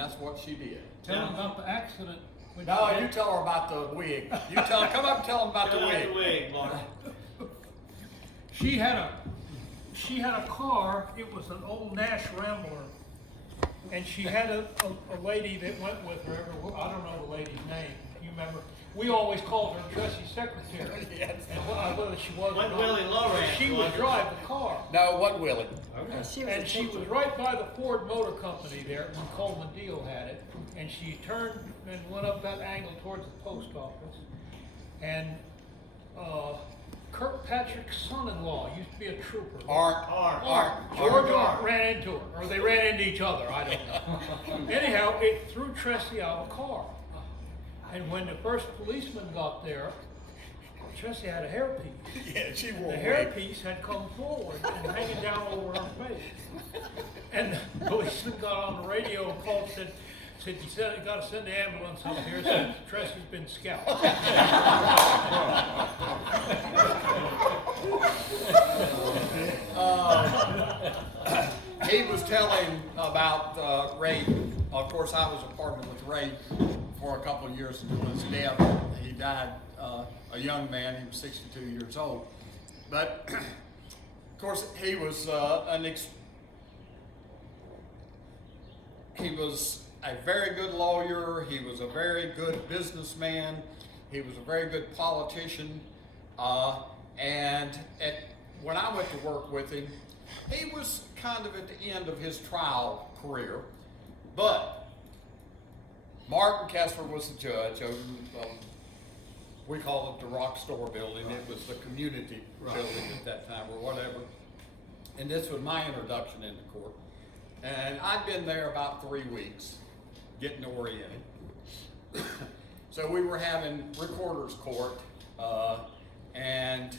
that's what she did. Tell them about the accident. when No, she you had- tell her about the wig. You tell her, come up and tell them about the wig. wig, Mark. She had a car. It was an old Nash Rambler, and she had a lady that went with her. I don't know the lady's name. You remember? We always called her Tressy's secretary. Yes. And whether she was or Wasn't not, Willie Lawrence, she was would it? drive the car. No, it wasn't Willie. And she was right by the Ford Motor Company there when Coleman Deal had it. And she turned and went up that angle towards the post office. And Kirkpatrick's son-in-law used to be a trooper. Art. George Art ran into her, or they ran into each other, I don't know. Anyhow, it threw Tressy out of the car. And when the first policeman got there, Tressy had a hairpiece. Yeah, she wore The a wig. hairpiece had come forward and hanging down over her face. And the policeman got on the radio and called, said you said you gotta send the ambulance up here, since Tressy's been scalped. He was telling about Ray. Of course, I was a partner with Ray for a couple of years until his death. He died a young man. He was 62 years old. But of course, he was he was a very good lawyer. He was a very good businessman. He was a very good politician. And when I went to work with him, he was kind of at the end of his trial career. But Martin Kessler was the judge over, we call it the Rock Store building. It was the community building at that time or whatever. And this was my introduction into court. And I'd been there about 3 weeks, getting oriented. So we were having recorder's court, and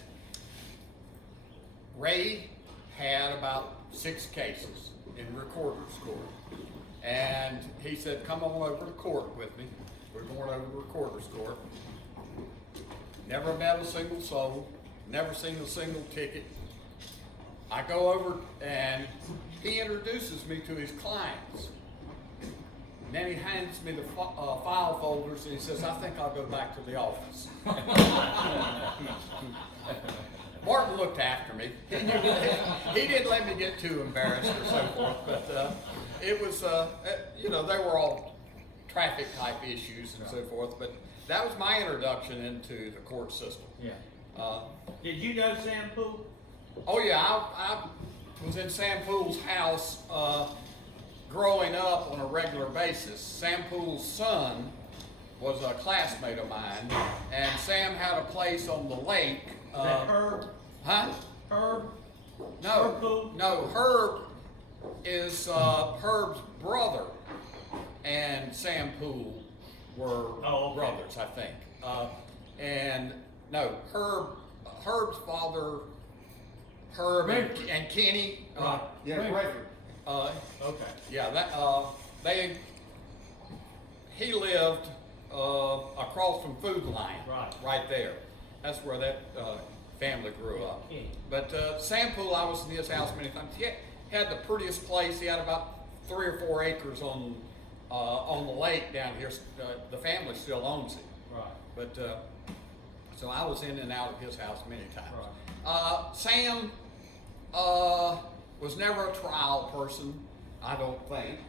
Ray had about 6 cases in recorder's court. And he said, come on over to court with me. We're going over to recorder's court. Never met a single soul, never seen a single ticket. I go over and he introduces me to his clients. And then he hands me the file folders and he says, I think I'll go back to the office. Martin looked after me. He didn't let me get too embarrassed or so forth, but it was, they were all traffic type issues and so forth, but that was my introduction into the court system. Yeah. Did you know Sam Poole? Oh yeah, I was in Sam Poole's house growing up on a regular basis. Sam Poole's son was a classmate of mine, and Sam had a place on the lake. Is that Herb? Huh? Herb? No, Herb Poole? no. Herb is Herb's brother, and Sam Poole were Oh, okay. brothers, I think. And no, Herb's father, Herb and Kenny. Right. Yeah, Rayford. Okay. Yeah, that he lived across from Food Line, right there. That's where that family grew up. Yeah. But Sam Poole, I was in his house many times. He had the prettiest place. He had about 3 or 4 acres on the lake down here. The family still owns it. Right. But so I was in and out of his house many times. Sam was never a trial person, I don't think.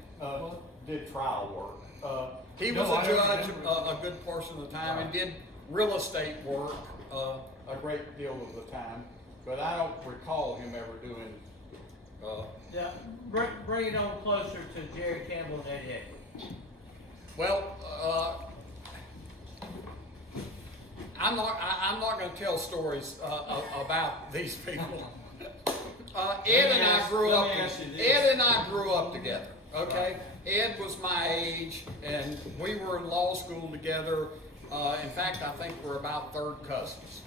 Did trial work. He was No, a I don't judge remember. a good portion of the time and did real estate work a great deal of the time. But I don't recall him ever doing. Yeah. Bring it on closer to Jerry Campbell and Eddie Edwards. Well, I'm not going to tell stories about these people. Ed and I grew up together. Okay, Ed was my age, and we were in law school together. In fact, I think we're about third cousins.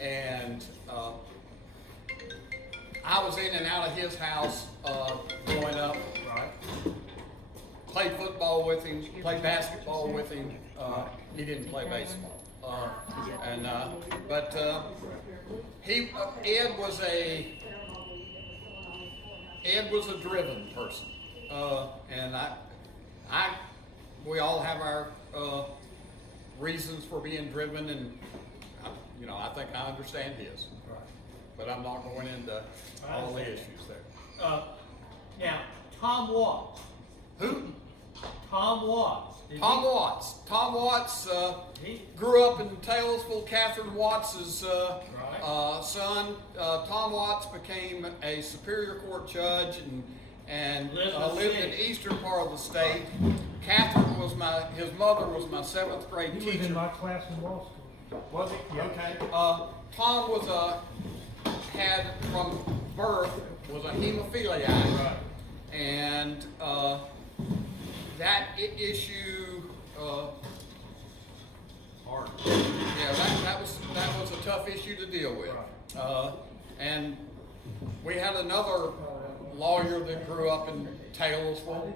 And I was in and out of his house growing up. Right. Played football with him, played basketball with him. He didn't play baseball. But Ed was a driven person, and we all have our reasons for being driven, and I think I understand his, but I'm not going into all the issues there. Now, Tom Watts. Who? Tom Watts. Did Tom he- Watts. Tom Watts He- grew up in Taylorsville. Catherine Watts' Right. son. Tom Watts became a Superior Court judge and Lives in the lived in the state. eastern part of the state. Catherine was his mother was my 7th grade He was teacher. in my class in law school. Was he? Yeah. Okay. Tom was had from birth was a hemophiliac, Right. and that issue. Hard. Yeah, that was a tough issue to deal with. And we had another lawyer that grew up in Taylorsville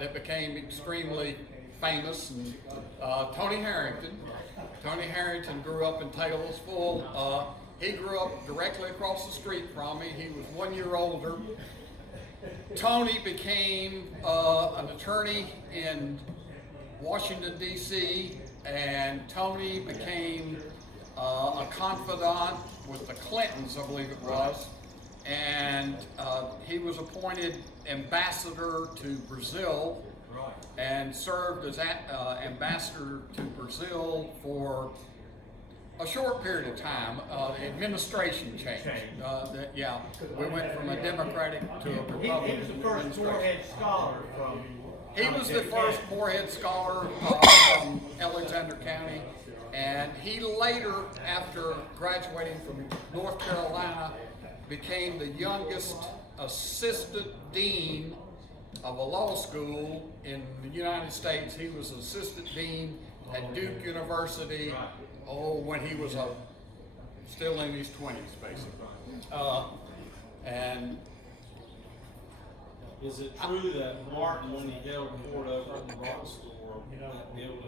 that became extremely famous, and Tony Harrington. Tony Harrington grew up in Taylorsville. He grew up directly across the street from me. He was 1 year older. Tony became an attorney in Washington, D.C., and Tony became a confidant with the Clintons, I believe it was, and he was appointed ambassador to Brazil Right. and served as ambassador to Brazil for a short period of time. The administration changed. We went from a Democratic to a He Republican was the first administration. forehead scholar from. He was the first Moorhead scholar from Alexander County, and he later, after graduating from North Carolina, became the youngest assistant dean of a law school in the United States. He was assistant dean at Duke University, when he was still in his 20s, basically. And Is it true that Martin, when he held court over at the rock store, that building,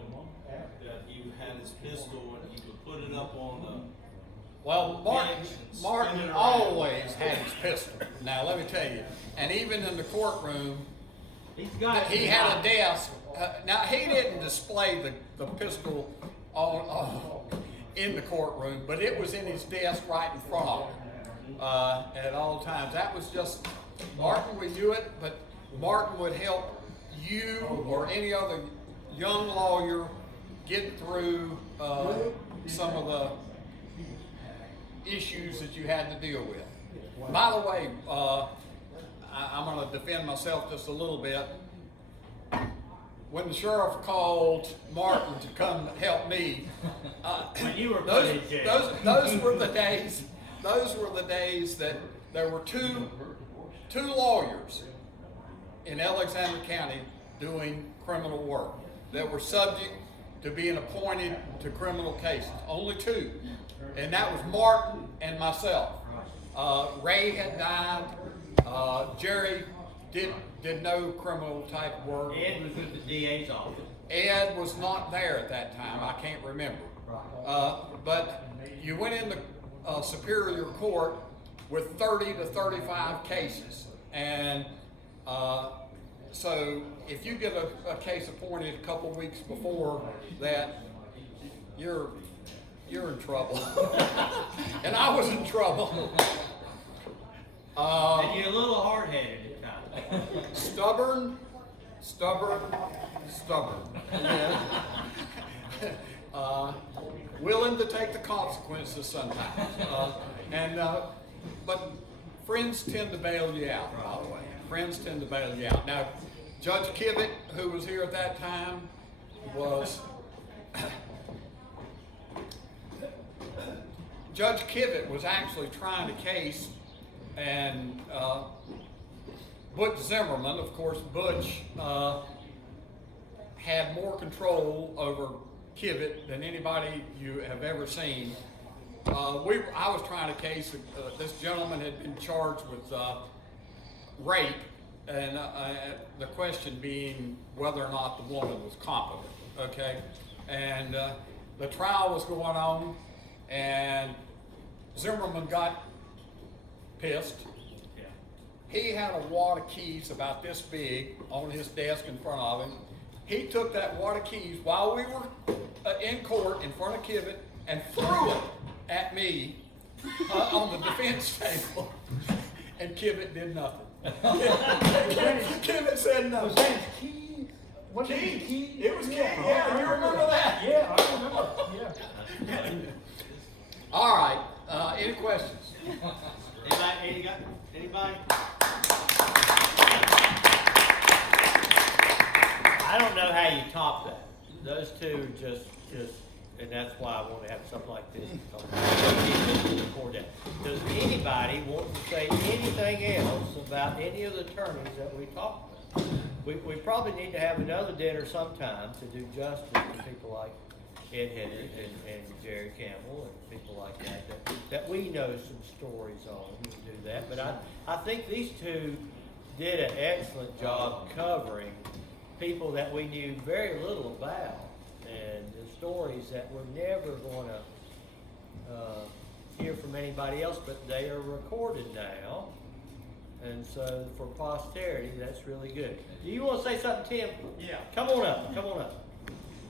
that he had his pistol and he would put it up on the Well, bench and Martin spin it around? always had his pistol. Now, let me tell you, and even in the courtroom, He's got. he had a desk. Now, he didn't display the pistol in the courtroom, but it was in his desk right in front of him at all times. That was just, Martin would do it, but Martin would help you or any other young lawyer get through some of the issues that you had to deal with. By the way, I'm going to defend myself just a little bit. When the sheriff called Martin to come help me, When you were put those, in jail. those were the days. Those were the days that there were two lawyers in Alexander County doing criminal work that were subject to being appointed to criminal cases. Only two, and that was Martin and myself. Ray had died. Jerry did no criminal type work. Ed was with the DA's office. Ed was not there at that time. I can't remember. But you went into Superior Court with 30 to 35 cases, and so if you get a case appointed a couple weeks before that, you're in trouble. And I was in trouble. And you're a little hard-headed at times. Stubborn. Willing to take the consequences sometimes. But friends tend to bail you out, by the way. Friends tend to bail you out. Now, Judge Kivett, who was here at that time, was Judge Kivett was actually trying a case, and Butch Zimmerman, of course, Butch had more control over Kivett than anybody you have ever seen. I was trying a case. This gentleman had been charged with rape, and the question being whether or not the woman was competent. Okay, and the trial was going on, and Zimmerman got pissed. he had a wad of keys about this big on his desk in front of him. He took that wad of keys while we were in court in front of Kivett and threw it at me on the defense table. And Kivett did nothing. Kivett said nothing. Was that his key? Was it his Keys. key? It was Keys. Yeah, you remember that? Yeah, I remember, yeah. All right. Any questions? Anybody? I don't know how you top that. Those two just, and that's why I want to have something like this. Does anybody want to say anything else about any of the attorneys that we talked about? We probably need to have another dinner sometime to do justice to people like Ed Hendrick and Jerry Campbell and people like that we know some stories on and do that. But I think these two did an excellent job covering people that we knew very little about and the stories that we're never going to hear from anybody else, but they are recorded now. And so for posterity, that's really good. Do you want to say something, Tim? Yeah. Come on up.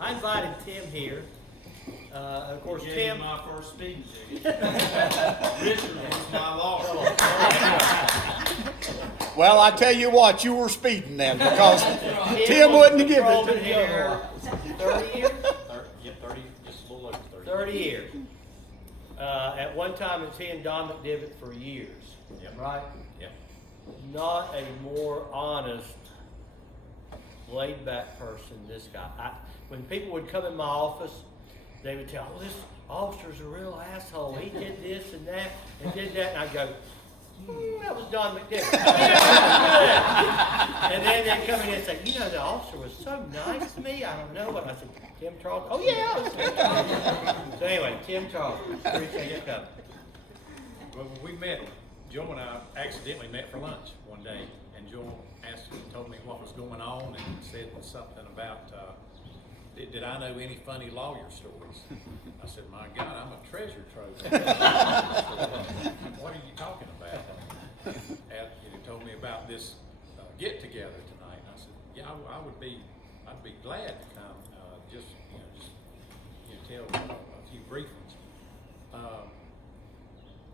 I invited Tim here. Of course, Gave Tim. you my first speaking ticket. Richard was my lawyer. Well, I tell you what, you were speeding then because Tim wouldn't give it to you. Here 30 years? 30, just a little over 30. 30 years. At one time, it's he and Don McDivitt for years, Yep. right? Yep. Not a more honest, laid-back person than this guy. When people would come in my office, they would tell, "Oh, this officer's a real asshole. He did this and that and did that," and I'd go, "That was Don McDivitt." And then they'd come in and say, "You know, the officer was so nice to me. I don't know what." I said, "Tim Charles." "Oh yeah." So anyway, Tim Charles, appreciate you coming. Well, when we met, Joe and I accidentally met for lunch one day, and Joe told me what was going on and said something about, did I know any funny lawyer stories? I said, "My God, I'm a treasure trove." What are you talking about? And he told me about this get together tonight. And I said, "Yeah, I'd be glad to come. Just tell a few brief ones."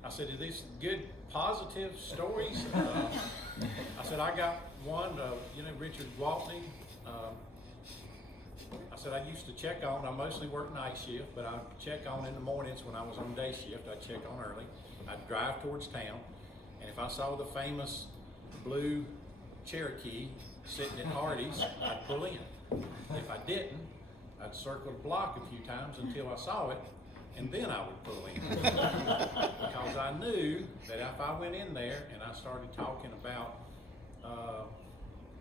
I said, "Are these good, positive stories?" I said, "I got one, Richard Waltney. I said, I used to check on, I mostly work night shift, but I'd check on in the mornings when I was on day shift. I'd check on early. I'd drive towards town, and if I saw the famous blue Cherokee sitting at Hardee's, I'd pull in. If I didn't, I'd circle the block a few times until I saw it, and then I would pull in. Because I knew that if I went in there and I started talking about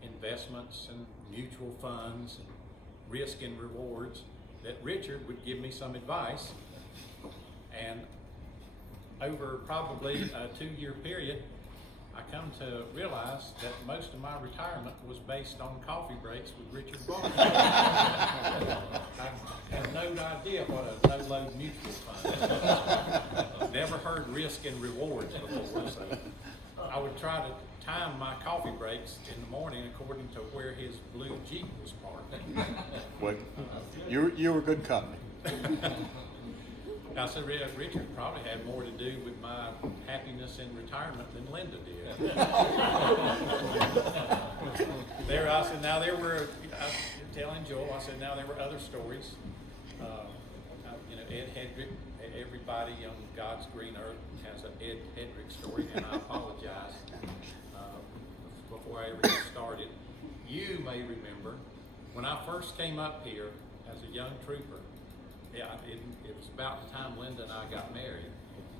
investments and mutual funds and risk and rewards, that Richard would give me some advice. And over probably a 2-year period, I come to realize that most of my retirement was based on coffee breaks with Richard Waltney. I had no idea what a no-load mutual fund is. Never heard risk and rewards before, so I would try to time my coffee breaks in the morning according to where his blue Jeep was parked. Well, you were good company. I said, Richard probably had more to do with my happiness in retirement than Linda did. I said, now there were, I was telling Joel, I said, now there were other stories. Ed Hendrick, everybody on God's green earth has an Ed Hendrick story, and I apologize before I ever get started. You may remember when I first came up here as a young trooper. Yeah, it was about the time Linda and I got married.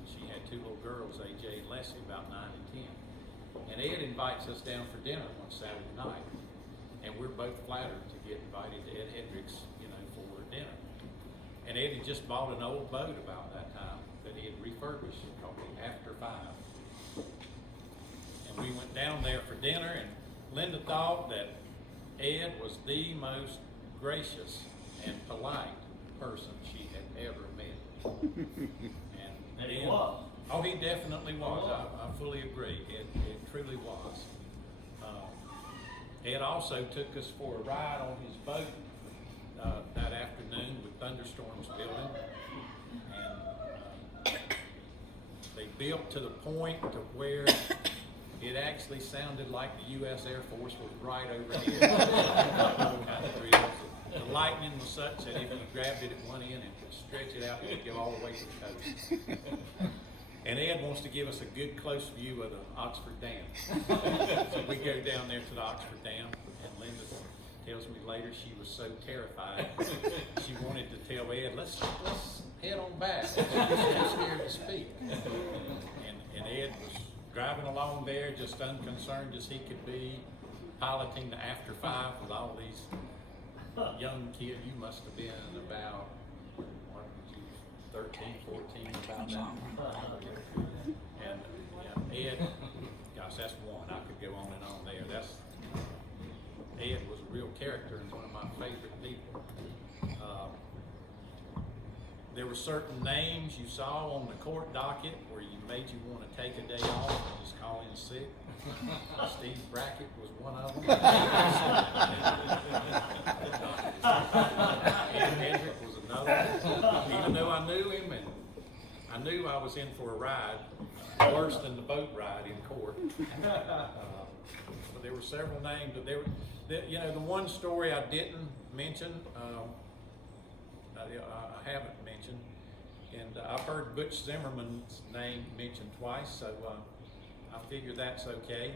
She had 2 little girls, AJ and Leslie, about 9 and 10. And Ed invites us down for dinner one Saturday night. And we're both flattered to get invited to Ed Hendrick's, for dinner. And Ed had just bought an old boat about that time that he had refurbished called the After 5. And we went down there for dinner, and Linda thought that Ed was the most gracious and polite person she had ever met. And And he was. Oh, he definitely was. I fully agree. It truly was. Ed also took us for a ride on his boat that afternoon with thunderstorms building. And they built to the point to where it actually sounded like the U.S. Air Force was right overhead. Kind of real. The lightning was such that if you grabbed it at one end and could stretch it out, it would go all the way to the coast. And Ed wants to give us a good close view of the Oxford Dam. So we go down there to the Oxford Dam, and Linda tells me later she was so terrified. She wanted to tell Ed, let's head on back. She's too scared to speak. And Ed was driving along there, just unconcerned as he could be, piloting the after five with all these young kids. You must have been about, what were you, 13, 14, about that. And Ed, gosh, that's one. I could go on and on there. Ed was a real character and one of my favorite people. There were certain names you saw on the court docket where you made you want to take a day off and just call in sick. Steve Brackett was one of them. Ed Hendrick was another. Even though I knew him and I knew I was in for a ride, worse than the boat ride in court. But there were several names. But the one story I didn't mention, I haven't mentioned, and I've heard Butch Zimmerman's name mentioned twice, so I figure that's okay.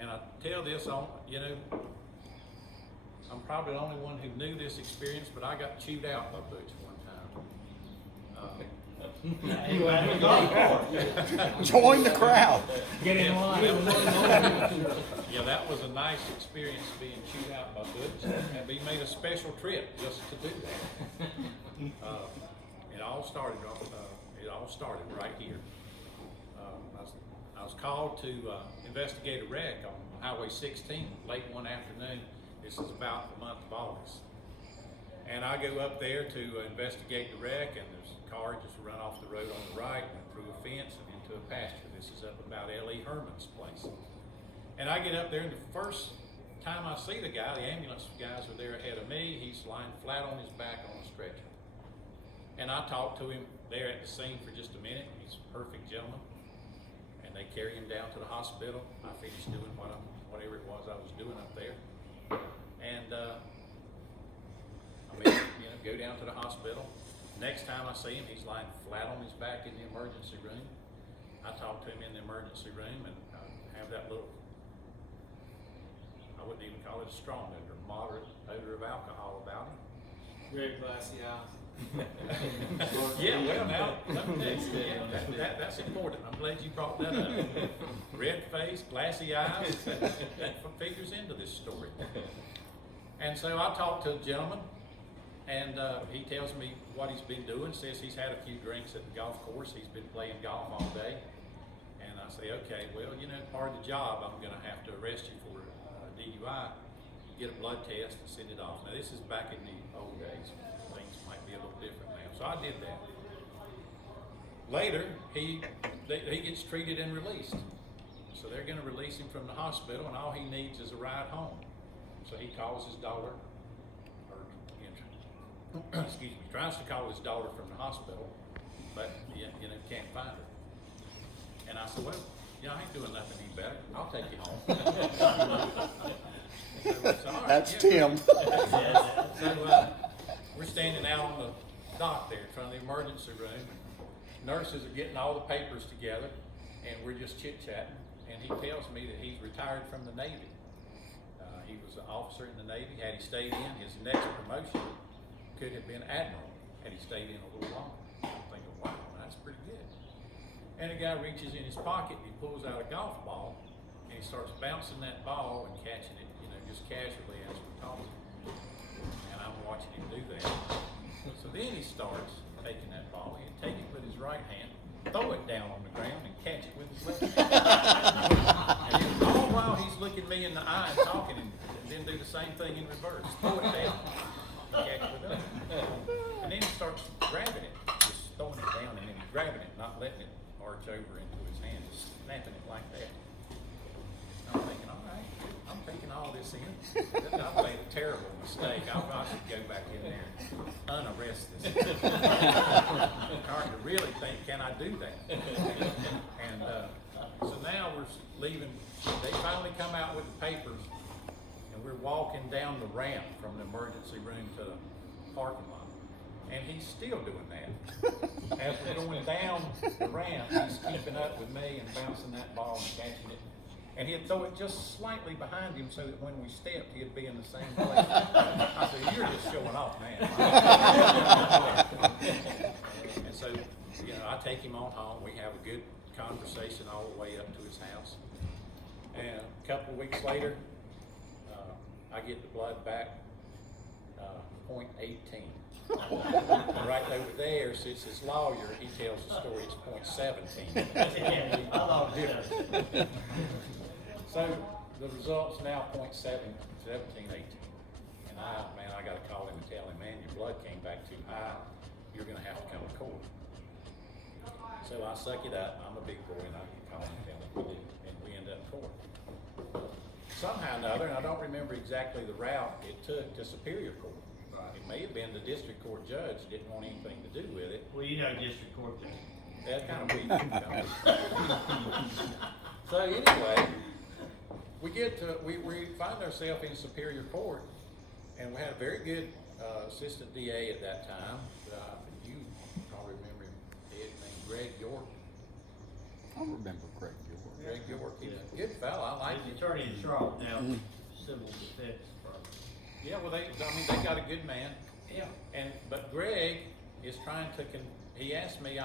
And I tell this on, I'm probably the only one who knew this experience, but I got chewed out by Butch one time. Join the crowd. Get in line. Yeah, that was a nice experience being chewed out by Butch, and we made a special trip just to do that. It all started right here. I was called to investigate a wreck on Highway 16 late one afternoon. This is about the month of August. And I go up there to investigate the wreck, and there's a car just run off the road on the right and through a fence and into a pasture. This is up about L.E. Herman's place. And I get up there, and the first time I see the guy, the ambulance guys are there ahead of me. He's lying flat on his back on a stretcher. And I talked to him there at the scene for just a minute. He's a perfect gentleman. And they carry him down to the hospital. I finished doing whatever it was I was doing up there. And go down to the hospital. Next time I see him, he's lying flat on his back in the emergency room. I talk to him in the emergency room and have that little, I wouldn't even call it a strong odor, moderate odor of alcohol about him. Very glassy eyes. Yeah, well now, let me tell you, that's important. I'm glad you brought that up. Red face, glassy eyes, that figures into this story. And so I talked to a gentleman, and he tells me what he's been doing, says he's had a few drinks at the golf course. He's been playing golf all day. And I say, okay, well, part of the job, I'm gonna have to arrest you for DUI, get a blood test and send it off. Now this is back in the old days. Things might be a little different now. So I did that. Later, he gets treated and released. So they're gonna release him from the hospital, and all he needs is a ride home. So he calls his daughter, excuse me, tries to call his daughter from the hospital, but can't find her. And I said, well, I ain't doing nothing any better. I'll take you home. So, all right, That's yeah. Tim. So we're standing out on the dock there in front of the emergency room. Nurses are getting all the papers together, and we're just chit-chatting. And he tells me that he's retired from the Navy. He was an officer in the Navy. Had he stayed in, his next promotion could have been admiral had he stayed in a little longer. I'm thinking, wow, that's pretty good. And the guy reaches in his pocket, and he pulls out a golf ball, and he starts bouncing that ball and catching it, just casually as we're talking. And I'm watching him do that. So then he starts taking that ball, he'd take it with his right hand, throw it down on the ground, and catch it with his left hand. And then all while he's looking me in the eye and talking, and then do the same thing in reverse. Throw it down, catch it with the other. And then he starts grabbing it, just throwing it down and then he's grabbing it, not letting it arch over into his hand, just snapping it like that. I'm thinking, all right, I'm taking all this in. I've made a terrible mistake. I should go back in there and unarrest this. Hard to really think, can I do that? And so now we're leaving. They finally come out with the papers, and we're walking down the ramp from the emergency room to the parking lot. And he's still doing that. As we're going down the ramp, he's keeping up with me and bouncing that ball and catching it. And he'd throw it just slightly behind him so that when we stepped, he'd be in the same place. I said, you're just showing off, man. And so, you know, I take him on home. We have a good conversation all the way up to his house. And a couple of weeks later, I get the blood back, 0.18. Right over there sits his lawyer. He tells the story. It's 0.17. I love difference. So the results now 0.7, 17, 18. And I got to call him and tell him, man, your blood came back too high. You're going to have to come to court. So I suck it up. I'm a big boy, and I can call him and tell him what it is, and we end up in court. Somehow or another, and I don't remember exactly the route it took to Superior Court. It may have been the district court judge didn't want anything to do with it. Well, you know district court judge. That's kind of weak. So anyway, we find ourselves in Superior Court, and we had a very good assistant DA at that time. You probably remember him, named Greg York. I remember Greg York. Greg York, he's a good fellow. I like He's him. attorney in Charlotte now, civil defense firm. Yeah, well, they got a good man. Yeah. But Greg is trying to. He asked me,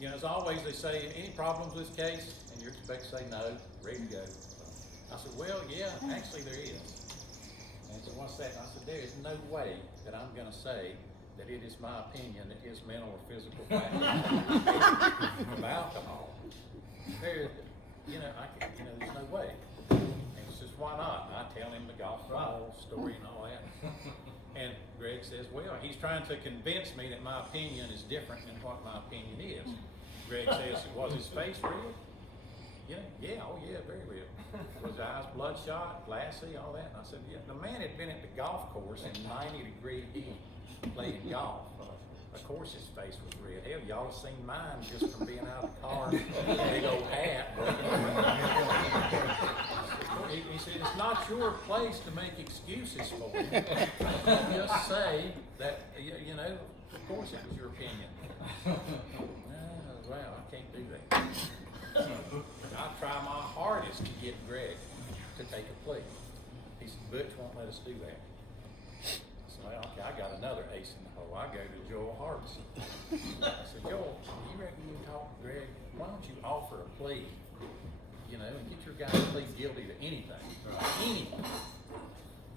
you know, as always, they say, any problems with this case? And you're expected to say no, ready to go. I said, well, yeah, actually there is. And he said, what's that? And I said, there is no way that I'm going to say that it is my opinion that his mental or physical factor of alcohol. There, you know, there's no way. And he says, why not? And I tell him the golf ball story and all that. And Greg says, well, he's trying to convince me that my opinion is different than what my opinion is. Greg says, was his face red? Yeah, oh yeah, very red. Was his eyes bloodshot, glassy, all that? And I said, yeah. The man had been at the golf course in 90-degree heat playing golf. Of course his face was red. Hell, y'all have seen mine just from being out of the car, big old hat. He said, it's not your place to make excuses for him. Just say that, you know, of course it was your opinion. Wow, I can't do that. I try my hardest to get Greg to take a plea. He said, Butch won't let us do that. So, well, okay, I got another ace in the hole. I go to Joel Harbison. I said, Joel, you reckon you can talk to Greg? Why don't you offer a plea, you know, and get your guy to plead guilty to anything,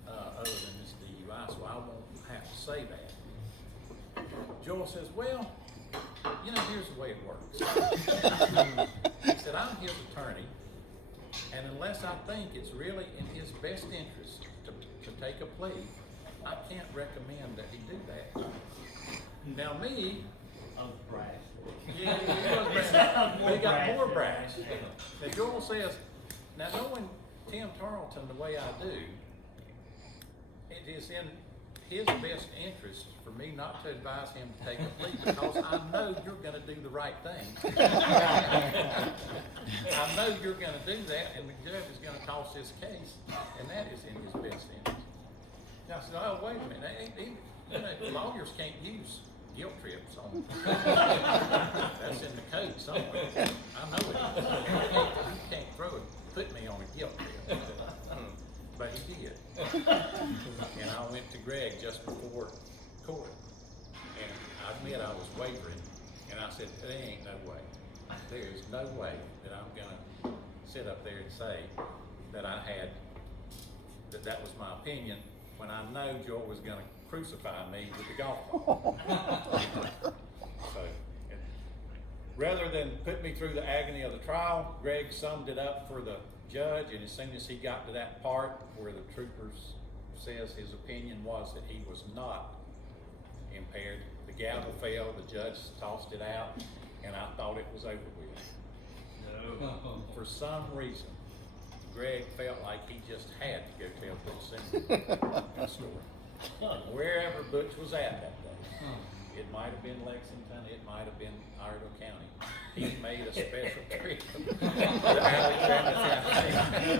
other than this DUI, so I won't have to say that. Joel says, well, you know, here's the way it works. He said, I'm his attorney, and unless I think it's really in his best interest to take a plea, I can't recommend that he do that. Now me, Brash. yeah, he was brash. But he got more brash. Now Joel says, now knowing Tim Tarleton the way I do, it is in his best interest for me not to advise him to take a plea because I know you're going to do the right thing. I know you're going to do that, and the judge is going to toss this case, and that is in his best interest. Now, I said, oh, wait a minute. You know, lawyers can't use guilt trips on. That's in the code somewhere. I know it. You can't put me on a guilt trip. But he did. And I went to Greg just before court. And I admit I was wavering. And I said, there ain't no way. There is no way that I'm going to sit up there and say that that was my opinion when I know Joel was going to crucify me with the golf ball. So, rather than put me through the agony of the trial, Greg summed it up for the judge, and as soon as he got to that part where the troopers says his opinion was that he was not impaired the gavel fell, the judge tossed it out, and I thought it was over with. No. For some reason, Greg felt like he just had to go tell Butch Zimmerman the story. Wherever Butch was at that day. It might have been Lexington, it might have been Iredell County. He made a special trip to Alexander County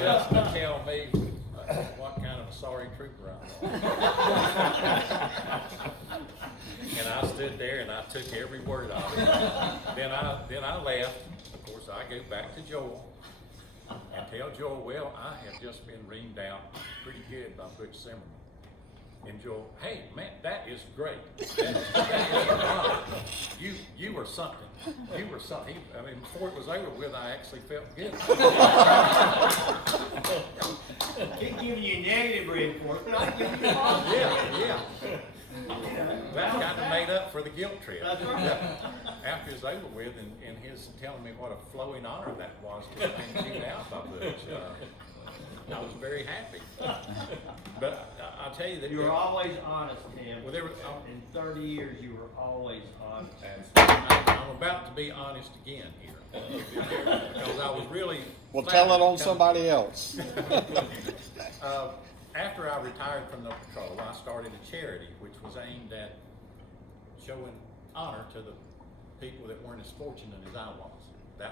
just to tell me what kind of a sorry trooper I was. And I stood there and I took every word of it. Then I left. Of course, I go back to Joel and tell Joel, well, I have just been reamed out pretty good by Butch Zimmerman. And Joel, hey man, that is great. That is an honor. You were something. You were something. I mean, before it was over with, I actually felt good. Keep giving you negative reinforcement, I'll give you positive. Yeah. That kind of made up for the guilt trip. That's right. After it was over with, and his telling me what a flowing honor that was to have been chewed out by Butch, I was very happy. But I'll tell you that You were always honest, Tim. Well, there was- In 30 years, you were always honest. I'm about to be honest again here, because I was really. Well, tell it on flattered. somebody else. After I retired from the patrol, I started a charity which was aimed at showing honor to the people that weren't as fortunate as I was.